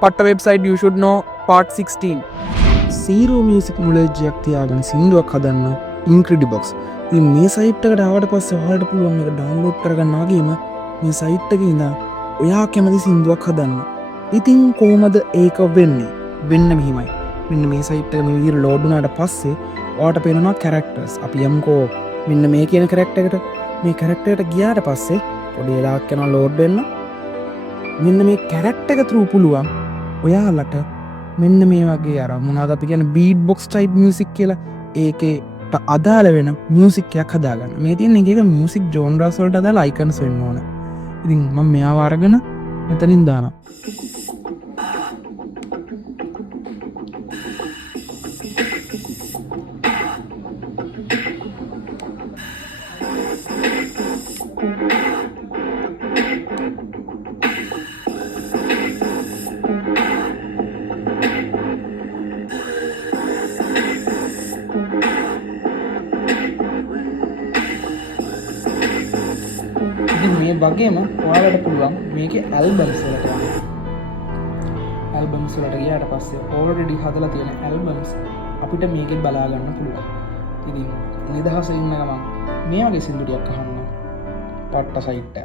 Patta website you should know part 16. Zero music නොලෙජ්ජයක් තියාගෙන සින්දුවක් හදන්න ඉන්ක්‍රෙඩිබොක්ස්. ඉතින් මේ සයිට් එකට ආවට පස්සේ ඔයාලට පුළුවන් මේක ඩවුන්ලෝඩ් කරගන්න වගේම මේ සයිට් එකේ ඉඳන් ඔයා කැමති සින්දුවක් හදන්න. ඉතින් කොහොමද ඒක වෙන්නේ? වෙන්න මෙහිමයි. මෙන්න මේ සයිට් එක මේ විදිහට ලෝඩ් වුණාට පස්සේ ඔයාලට පේනවා කැරක්ටර්ස්. අපි යමුකෝ මෙන්න මේ කියන කැරක්ටර් එකට. මේ කැරක්ටර් එකට ගියාට පස්සේ පොඩි වෙලාවක් යනවා ලෝඩ් වෙන්න. මෙන්න මේ කැරක්ටර් එක through පුළුවන් ඔයාලට මෙන්න මේ වගේ අර මොනවද අපි කියන්නේ බීට් බොක්ස් ටයිප් මියුසික් කියලා ඒකේට අදාළ වෙන මියුසික් එකක් හදාගන්න. මේ තියෙන එක මියුසික් ජෝනරස් වලට අදාළ අයිකන්ස් වෙන්න ඕන. ඉතින් මම මෙයාව අරගෙන මෙතනින් දානවා. මේ වගේම ඔයාලට පුළුවන් මේකේ ඇල්බම්ස් වලට යන්න. ඇල්බම්ස් වලට ගියාට පස්සේ ඔල්රෙඩි හදලා තියෙන ඇල්බම්ස් අපිට මේකෙන් බලා ගන්න පුළුවන්. ඉතින් නිදහසේ ඉන්න ගමන් මේ වගේ සින්දු ටිකක් අහන්න පට්ට සයිට් එක.